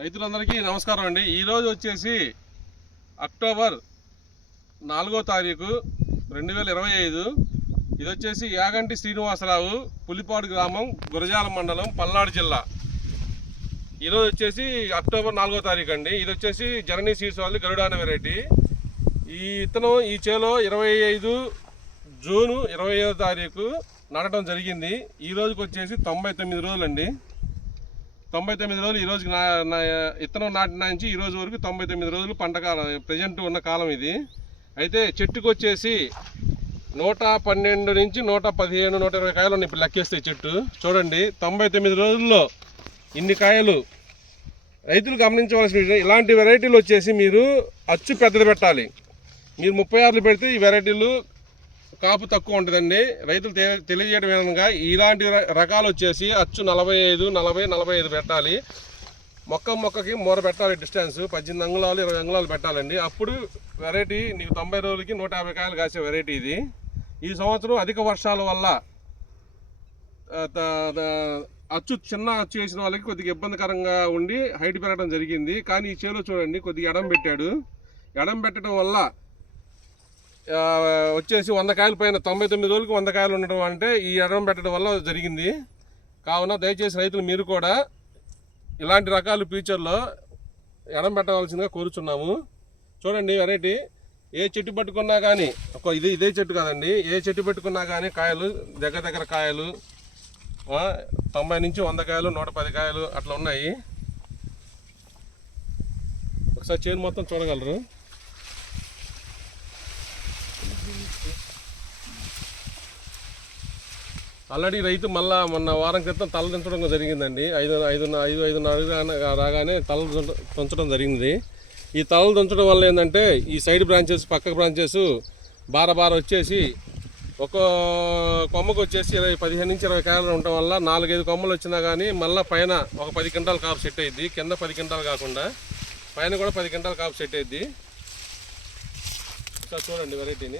రైతులందరికీ నమస్కారం అండి. ఈరోజు వచ్చేసి అక్టోబర్ నాలుగో తారీఖు రెండు వేల ఇరవై ఐదు. ఇది వచ్చేసి యాగంటి శ్రీనివాసరావు పులిపాడు గ్రామం గురజాల మండలం పల్నాడు జిల్లా. ఈరోజు వచ్చేసి అక్టోబర్ నాలుగో తారీఖు అండి. ఇది వచ్చేసి జర్నీ సీడ్స్ వాళ్ళది గరుడాన వెరైటీ. ఈ ఇతను ఈ చేలో ఇరవై ఐదు జూను ఇరవై ఐదో తారీఖు నాటడం జరిగింది. ఈ రోజుకి వచ్చేసి తొంభై తొమ్మిది రోజులండి. తొంభై తొమ్మిది రోజులు ఈ రోజుకి నా నా ఇత్తనం నాటిన నుంచి ఈ రోజు వరకు తొంభై తొమ్మిది రోజులు పంట కాలం ప్రజెంట్ ఉన్న కాలం ఇది. అయితే చెట్టుకు వచ్చేసి నూట పన్నెండు నుంచి నూట పదిహేను నూట ఇరవై కాయలు ఉన్నాయి ఇప్పుడు లెక్కేస్తాయి చెట్టు. చూడండి తొంభై తొమ్మిది రోజుల్లో ఇన్ని కాయలు రైతులు గమనించవలసిన విషయం ఇలాంటి వెరైటీలు వచ్చేసి మీరు అచ్చు పెద్దది పెట్టాలి. మీరు ముప్పై ఆరులు పెడితే ఈ వెరైటీలు కాపు తక్కువ ఉంటుందండి. రైతులు తె- తెలియజేయడం విధంగా ఇలాంటి రకాలు వచ్చేసి అచ్చు నలభై ఐదు నలభై నలభై ఐదు పెట్టాలి. మొక్క మొక్కకి మూర పెట్టాలి డిస్టెన్స్. పద్దెనిమిది అంగుళాలు ఇరవై అంగుళాలు పెట్టాలండి. అప్పుడు వెరైటీ నీకు తొంభై రోజులకి నూట యాభై కాయలు కాసే వెరైటీ ఇది. ఈ సంవత్సరం అధిక వర్షాల వల్ల అచ్చు చిన్న అచ్చు వేసిన వాళ్ళకి కొద్దిగా ఇబ్బందికరంగా ఉండి హైట్ పెరగడం జరిగింది. కానీ ఈ చేలో చూడండి కొద్దిగా ఎడం పెట్టాడు. ఎడం పెట్టడం వల్ల వచ్చేసి వంద కాయల పైన తొంభై తొమ్మిది రోజులకు వంద కాయలు ఉండడం అంటే ఈ ఎడం పెట్టడం వల్ల జరిగింది. కావున దయచేసి రైతులు మీరు కూడా ఇలాంటి రకాలు ఫ్యూచర్లో ఎడం పెట్టవలసిందిగా కోరుచున్నాము. చూడండి వెరైటీ. ఏ చెట్టు పట్టుకున్నా కానీ ఒక ఇది ఇదే చెట్టు కాదండి. ఏ చెట్టు పెట్టుకున్నా కానీ కాయలు దగ్గర దగ్గర కాయలు తొంభై నుంచి వంద కాయలు నూట పది కాయలు అట్లా ఉన్నాయి. ఒకసారి చేను మొత్తం చూడగలరు. ఆల్రెడీ రైతు మళ్ళా మొన్న వారం క్రితం తల దించడం జరిగిందండి. ఐదు ఐదు ఐదు ఐదున్నర రాగా- రాగానే తల దించ- జరిగింది. ఈ తలలు దుంచడం వల్ల ఏంటంటే ఈ సైడ్ బ్రాంచెస్ పక్క బ్రాంచెస్ బార బార వచ్చేసి ఒక కొమ్మకు వచ్చేసి ఇరవై పదిహేను నుంచి ఇరవై కాయలు ఉండటం వల్ల నాలుగైదు కొమ్మలు వచ్చినా కానీ మళ్ళీ పైన ఒక పది క్వింటాలు కాపు సెట్ అయ్యింది కింద పది క్వింటాలు కాకుండా పైన కూడా పది క్వింటాలు కాపు సెట్ అయ్యింది ఒకసారి చూడండి వెరైటీని.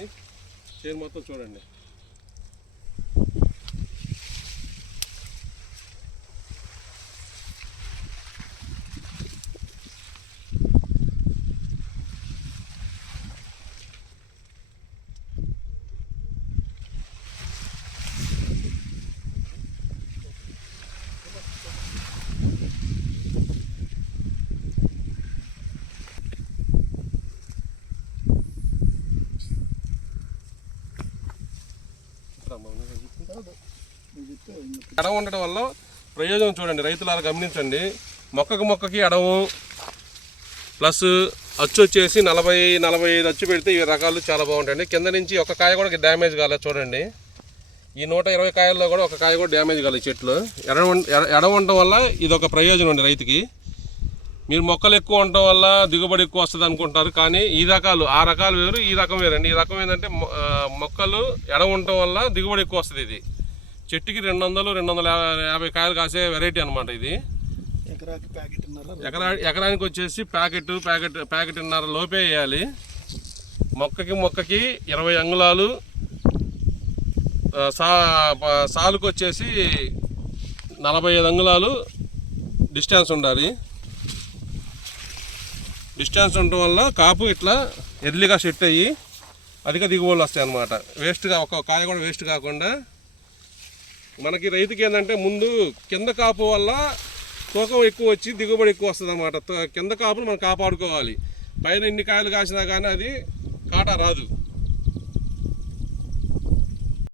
చీర మొత్తం చూడండి. ఎడవ ఉండడం వల్ల ప్రయోజనం చూడండి రైతులారా గమనించండి. మొక్కకు మొక్కకి అడవు ప్లస్ అచ్చు వచ్చేసి నలభై నలభై ఐదు అచ్చు పెడితే ఈ రకాలు చాలా బాగుంటాయండి. కింద నుంచి ఒక కాయ కూడా డ్యామేజ్ కాలేదు చూడండి. ఈ నూట ఇరవై కాయల్లో కూడా ఒక కాయ కూడా డ్యామేజ్ కాలేదు చెట్లు. ఎడ ఎడ ఉండడం వల్ల ఇది ఒక ప్రయోజనం అండి రైతుకి. మీరు మొక్కలు ఎక్కువ ఉండటం వల్ల దిగుబడి ఎక్కువ వస్తుంది అనుకుంటారు కానీ ఈ రకాలు ఆ రకాలు వేరు ఈ రకం వేరండి. ఈ రకం ఏంటంటే మొక్కలు ఎడ ఉండటం వల్ల దిగుబడి ఎక్కువ వస్తుంది ఇది. చెట్టుకి రెండు వందలు రెండు వందల యాభై- యాభై కాయలు కాసే వెరైటీ అనమాట ఇది. ఎకరా ఎకరానికి వచ్చేసి ప్యాకెట్ ప్యాకెట్ ప్యాకెట్న్నర లోపే వేయాలి. మొక్కకి మొక్కకి ఇరవై అంగుళాలు సా సాలుకు వచ్చేసి నలభై ఐదు అంగుళాలు డిస్టెన్స్ ఉండాలి. డిస్టెన్స్ ఉండటం వల్ల కాపు ఇట్లా ఎర్లీగా సెట్ అయ్యి అధిక దిగుబడులు వస్తాయి అన్నమాట వేస్ట్గా ఒక కాయ కూడా వేస్ట్ కాకుండా మనకి రైతుకి ఏంటంటే ముందు కింద కాపు వల్ల తూకం ఎక్కువ వచ్చి దిగుబడి ఎక్కువ వస్తుంది అనమాట కింద కాపును మనం కాపాడుకోవాలి. పైన ఎన్ని కాయలు కాసినా కానీ అది కాటా రాదు.